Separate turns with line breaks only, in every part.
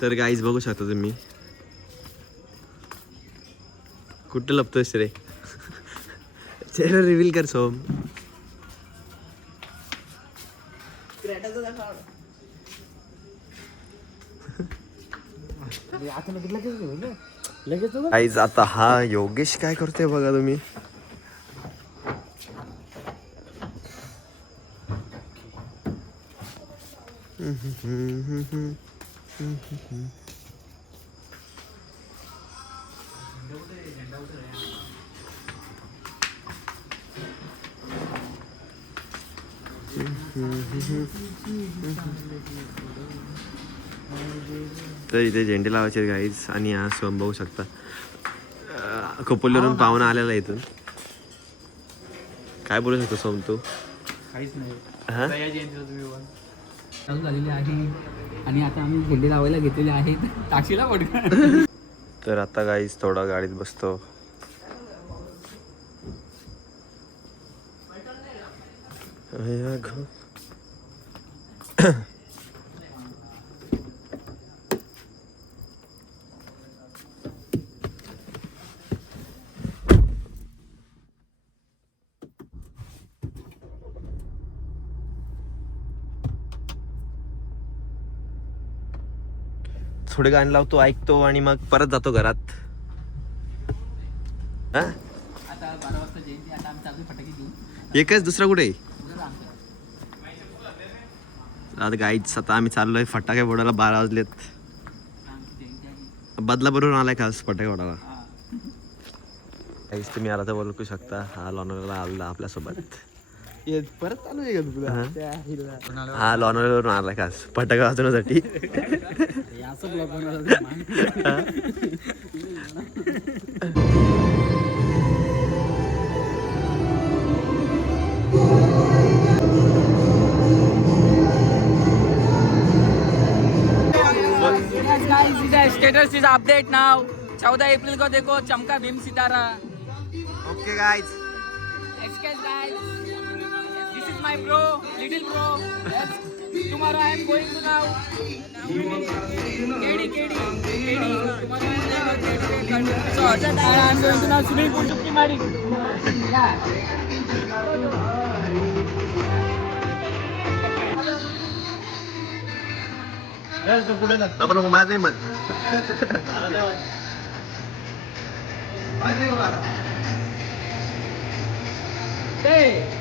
तर गाईज बघू शकता तुम्ही. कुठं लपतोयस रे? चेहरा रिव्हील कर सोम. आता हा योगेश काय करतोय बघा तुम्ही. तर इथे झेंडे लावायचे गाईज आणि हा सोम बघू शकता. खोपोलीवरून पाहुणा आलेला इथून. काय बोलू शकतो सोम तू?
काहीच नाही.
चालू झालेली आहे. आणि आता आम्ही झेंडे लावायला घेतलेले आहेत. टाक्षीला पडका
तर आता गाईच थोडा गाडीत बसतो. अया घ- थोडे गाणं लावतो ऐकतो आणि मग परत जातो घरात. हा? एकच दुसरा कुठे. आता गाईच आता आम्ही चाललोय फटाके फोडायला बारा वाजलेत. बदला बरोबर आलाय खास फटाके फोडायला. काहीच तुम्ही आला तर बोलू शकता. हा लॉनरला आला आपल्यासोबत.
परत चालू आहे का तुला
हा. हा लॉनरवरून आलाय खास. फटाके
स्टेटस इज अपडेट नाउ चौदह अप्रैल को देखो चमका भीम सितारा।
Okay
Excuse guys, this is my bro, little bro. Yes. Tomorrow I am going to now. Kedi, Kedi, Kedi. Tomorrow I am going to resort. And I am going to now pool to Kimari.
आपण माझ मत
Hey.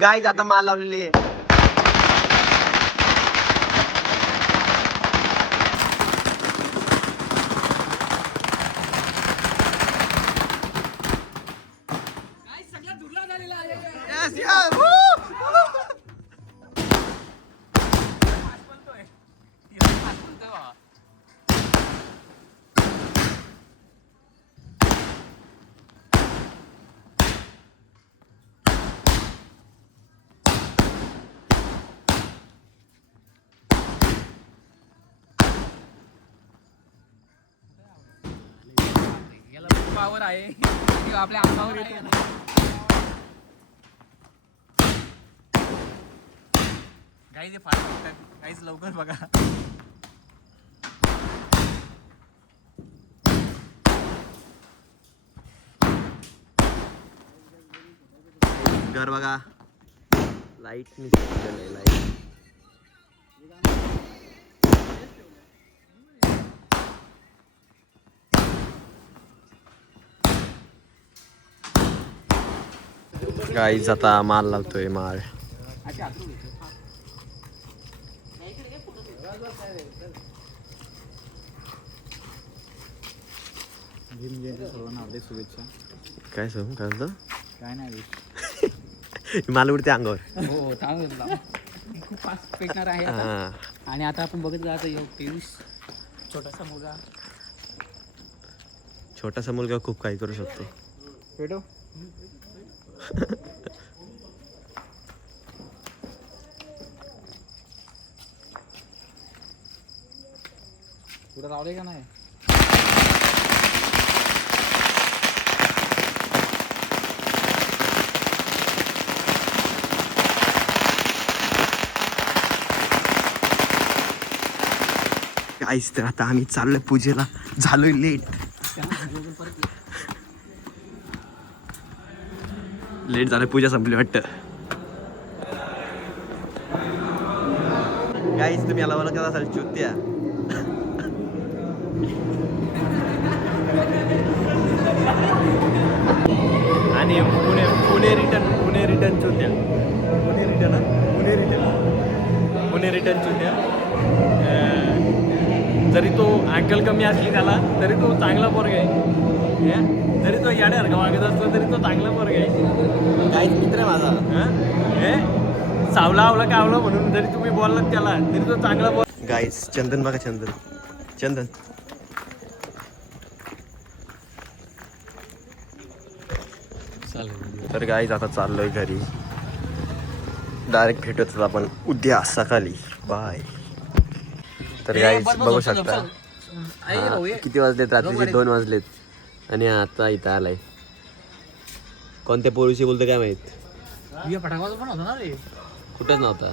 गाय आता माल लावलेली आहे
Guys, सगळा धुरला झालेला आहे.
Yes, yes. Woo!
फास्ट बोलतोय. तिला फास्ट बोलतोय बाबा. याला पावर आहे. की आपल्या अंगावर येतो फार फास्ट गाईज लवकर बघा.
घर बघा. लाइट मिस लाइट गाईज आता माल लावतोय माल.
शुभेच्छा
काय सांगू? काय होतं
काय नाही
मला उडते अंगावर.
हो. थांब खूप फास्ट फेकणार आहे आता. आणि आता आपण बघत आता योग पियुष छोटासा मुलगा
छोटासा मुलगा खूप काही करू शकतो.
पेटो कुठं लावले का नाही?
काहीच तर आता आम्ही चाललोय पूजेला. झालोय लेट लेट झालं पूजा संपली वाटतं. काहीच तुम्ही याला ओळखत असाल चुत्या. रिटर्न अं, जरी तो अँकल कमी असली त्याला तरी तो चांगला पोरग आहे? जरी तो याड्यासारखा वागत असतो तरी तो चांगला पोरग आहे.
काहीच मित्र माझा.
हं? हे? सावला आवला कावला म्हणून जरी तुम्ही बोललात त्याला तरी तो चांगला बोल गाईस चंदन बघा चंदन. चंदन. तर गाईज आता चाललोय घरी. डायरेक्ट भेटत आपण उद्या सकाळी. बाय. तर गाईज बघू शकता. हा, किती वाजलेत रात्रीचे दोन वाजलेत. आणि आता इथं आलाय. कोणत्या पोरीशी बोलतो काय माहीत?
ना
कुठेच नव्हता.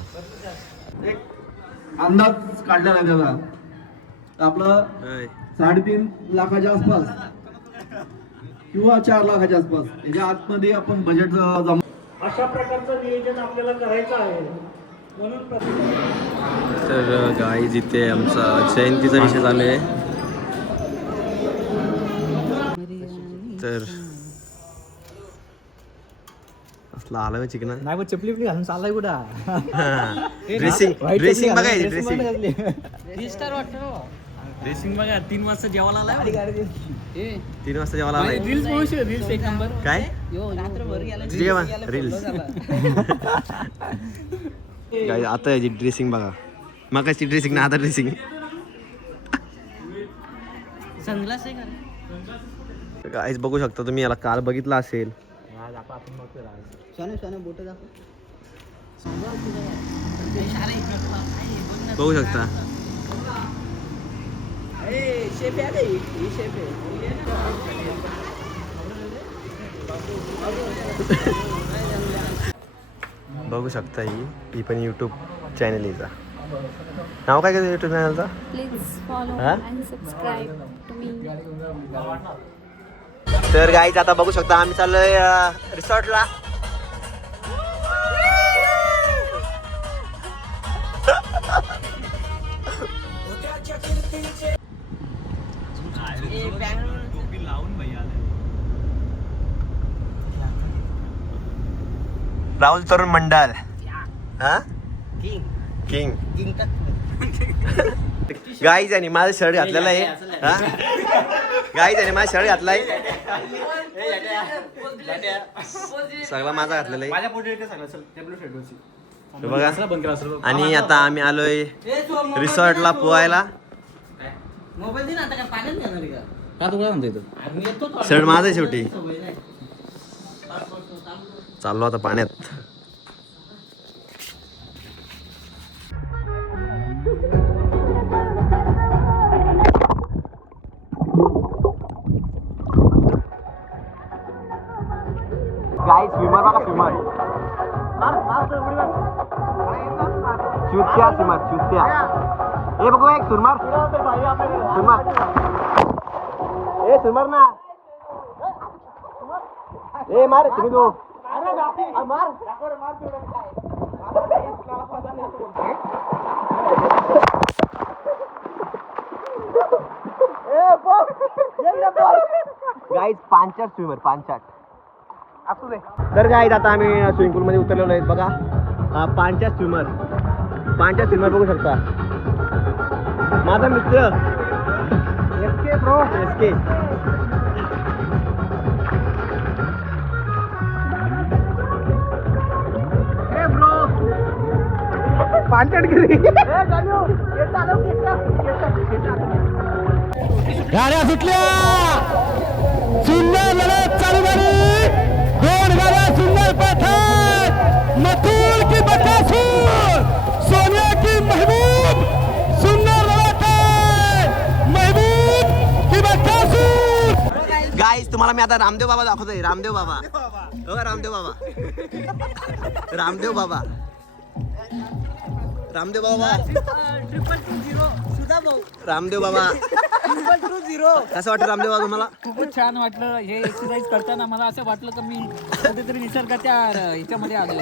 अंदाज काढला नाही त्याचा आपलं साडेतीन लाखाच्या आसपास किंवा चार लाखाच्या आसपास. याच्या आतमध्ये आपण बजेट जमा
तर गाईज इथे आमचा जयंतीचा विषय चालू आहे. तर असला आला चिकन?
नाही चपली घालून चाललाय कुठं?
ड्रेसिंग ड्रेसिंग बघायची ड्रेसिंग
थ्री स्टार वाटतं ड्रेसिंग बघा तीन वाजता जेवायला आलाय ए.
तीन वाजता जेवायला आलाय.
रील्स एक नंबर
काय? जेवा रील्स काय आता याची ड्रेसिंग बघा मगाची ड्रेसिंग ना आता ड्रेसिंग
सनग्लास आहे
बघू शकता तुम्ही याला काल बघितला असेल बघू शकता बघू शकता ही. ही पण यूट्यूब चॅनल हिचा. नाव काय का यूट्यूब चॅनलचा
Please follow
Huh?
and subscribe to me.
तर गाईज आता बघू शकता आम्ही चाललोय रिसॉर्टला. राहुल तरुण मंडल. हा? किंग. गाईज आणि माझा शर्ट घातलेला आहे. हा? गाईज आणि माझा शर्ट घातलाय सगळा माझा घातलेला आहे. हे बघा. आणि आता आम्ही आलोय रिसॉर्टला पोहायला.
मोबाईल.
शर्ट माझा शेवटी. चाललो आता पाण्यात. गाई स्विमर बघा स्विमर चुत्या स्विमर चुत्या. ए बघू एक सुरमार. सुरमार. ए सुरमार ना. ए मार तुम्ही गाईज पांचाट स्विमर पांचाट असू दे. तर गाईज आता आम्ही स्विमिंग पूल मध्ये उतरलेलो आहेत. बघा पांचाट स्विमर पांचाट स्विमर बघू शकता. माझा मित्र. S K bro S K
गाड्या सुटल्या। सुंदर लढत चालू झाली दोन गाड्या सुंदर पळतात मथुर की बकासूर सोनिया की महबूब। सुंदर लढत महबूब की बकासूर
गाईज तुम्हाला मी आता रामदेव बाबा दाखवतोय रामदेव बाबा। हो रामदेव बाबा? रामदेव बाबा। रामदेव बाबा. रामदेव बाबा. कसं वाटतं रामदेव बाबा तुम्हाला?
खूपच छान वाटलं. हे एक्सरसाइज करताना मला असं वाटलं की मी कुठेतरी निसर्गाच्या ह्याच्यामध्ये आलो.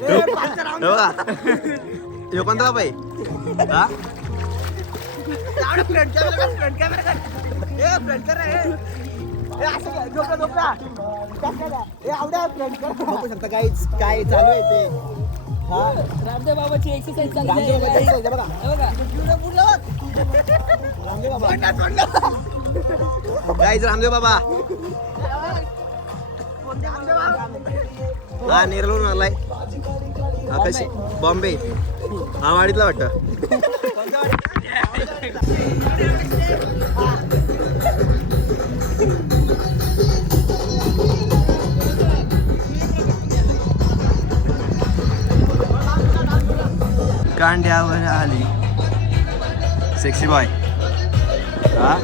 हे बघा. हे कोणता बाबा आहे. हा बघू शकता काय काय चालू आहे ते
रामदेव बाबाची एक्सरसाइज आहे.
गाईज रामदेव बाबा हा नेरलून आलाय हा कशी बॉम्बे हा वाडीतला वाटतं कांड्यावर आली. सेक्सी बॉय हा?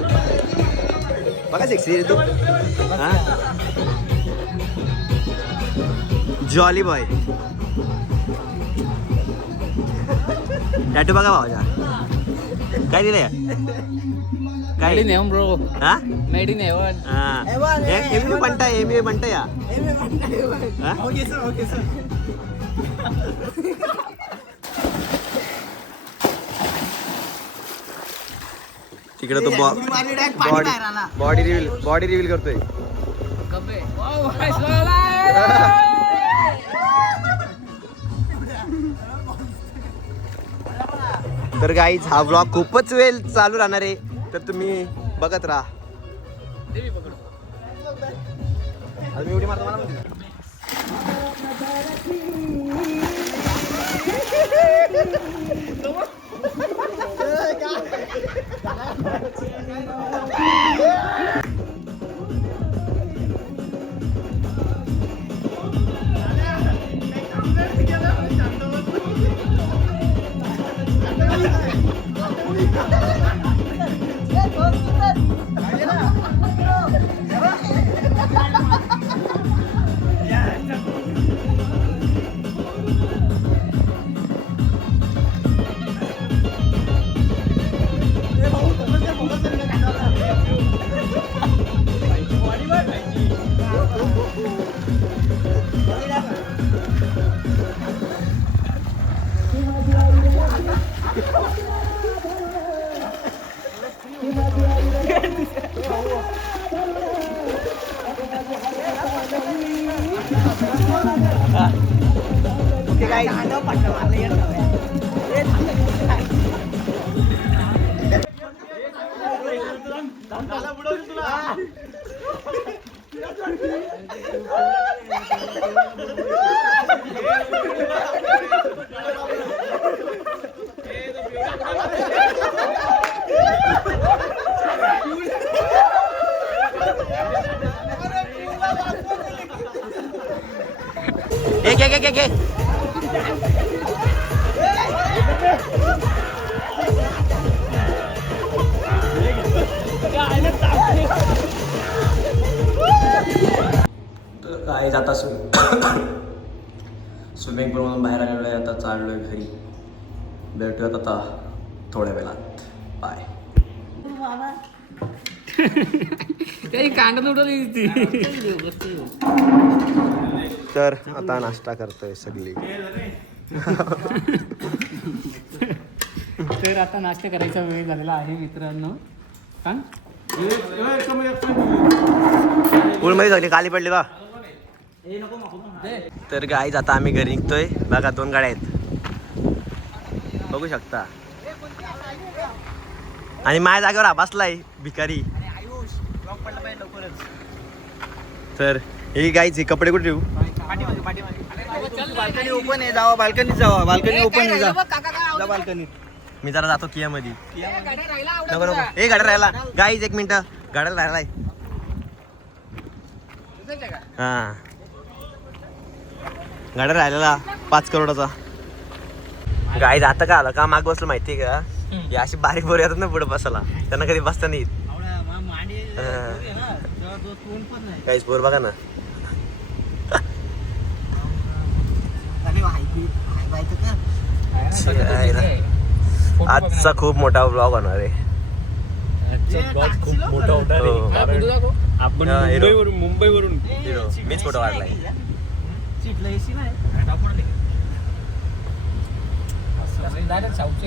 बघा सेक्सी तू. हा? जॉली बॉय टॅटू बघा भावाच्या काय दिलंय? काय?
मेड इन ब्रो
हा?
मेड इन हेवन
हा. एम बी बनता एम बी बनता या. हा? तिकडे तो body body reveal body reveal करतोय. तर गाईज हा ब्लॉग खूपच वेळ चालू राहणार आहे. तर तुम्ही बघत राहा. उडी मारतो मला Yeah. पण. एक एक एक एक एक काय आता स्विमिंग पूलमधून बाहेर आलेलो आहे आता चाललो आहे घरी. भेटूयात आता थोड्या वेळात. बाय
काही कांदा उडवली ती.
तर आता नाश्ता करतोय सगळी.
तर आता नाश्ता करायचा वेळ झालेला आहे मित्रांनो. सांग.
सगळी खाली पडली बा. तर गाईज आता आम्ही घरी निघतोय. बघा दोन गाड्या आहेत. बघू शकता. आणि माझ्या जागेवर बसलाय भिकारी. तर हे गाईच हे कपडे कुठे ठेवू?
बाल्कनी ओपन आहे जावा बाल्कनीत जावा बाल्कनी ओपन आहे जा.
काका काय
जा बाल्कनीत
मी जरा जातो किया मध्ये
राहिला
नको नको. ए गाड्या राहिला. गाईज एक मिनिट. गाड्याला राहिलाय हा. गाड्या राहिलेला पाच करोडाचा. गाईज आता का आलं? का माग बसलं माहितीये का? हे अशी बारीक बोर येतात ना पुढे बसायला. त्यांना कधी बसता नाही काहीच बोर बघा ना. आजचा खूप मोठा ब्लॉग होणार आहे
खूप मोठा.
हो.
कारण आपण
हा, हिरो.
मुंबईवरून मुंबईवरून
हिरो. मीच फोटो काढलाय
डायरेक्ट साऊथचे